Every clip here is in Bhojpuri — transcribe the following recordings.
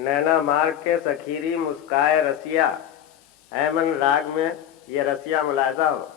नैना मार के सखीरी मुस्काए रसिया। ऐमन राग में ये रसिया मुलायजा हो।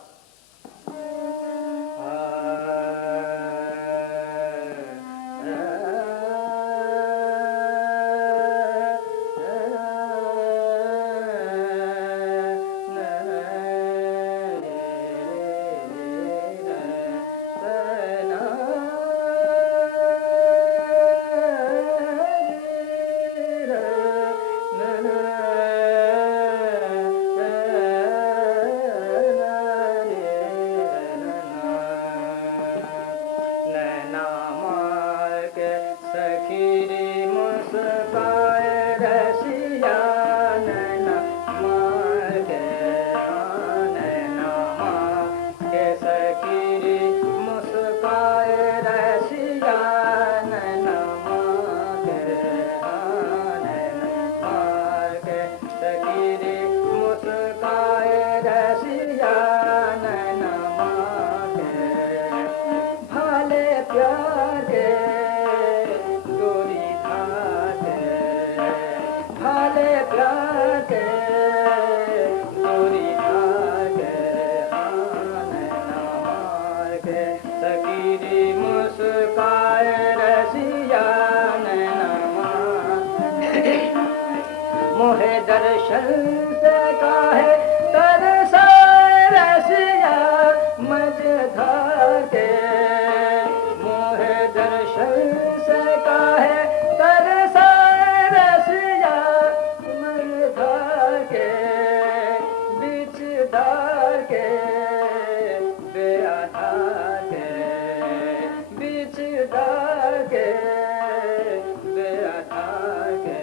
मोहे दर्शन से काहे तरसाए रसिया मझधार के। मोहे दर्शन से काहे तरसाए रसिया मझधार के। बीच धार के बेआधार के, बीच धार के बेआधार के।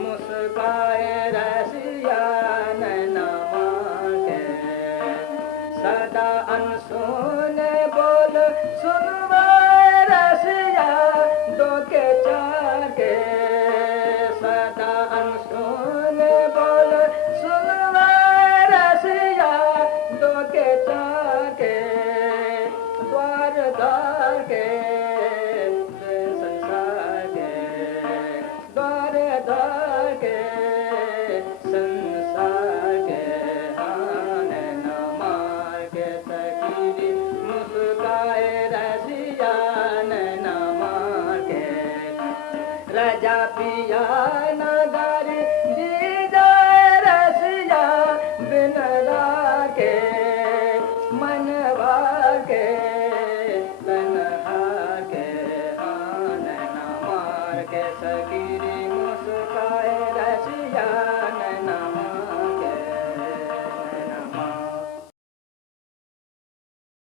मुस्काए रसिया नैना मार के। सदा अनसुन बोल सुनवाए रसिया दो के चार के। सदा अनसुन बोल सुनवाए रसिया दो के चार के। द्वार द्वार के संसार के, द्वार द्वार के संसार के। नैना मार के सखीरी मुस्काए रसिया नैना मार के। राजा पिया नगारी दी जाए रसिया बिन के। मनवा के तन्हा के नैना मार के सखीरी मुस्काए रसिया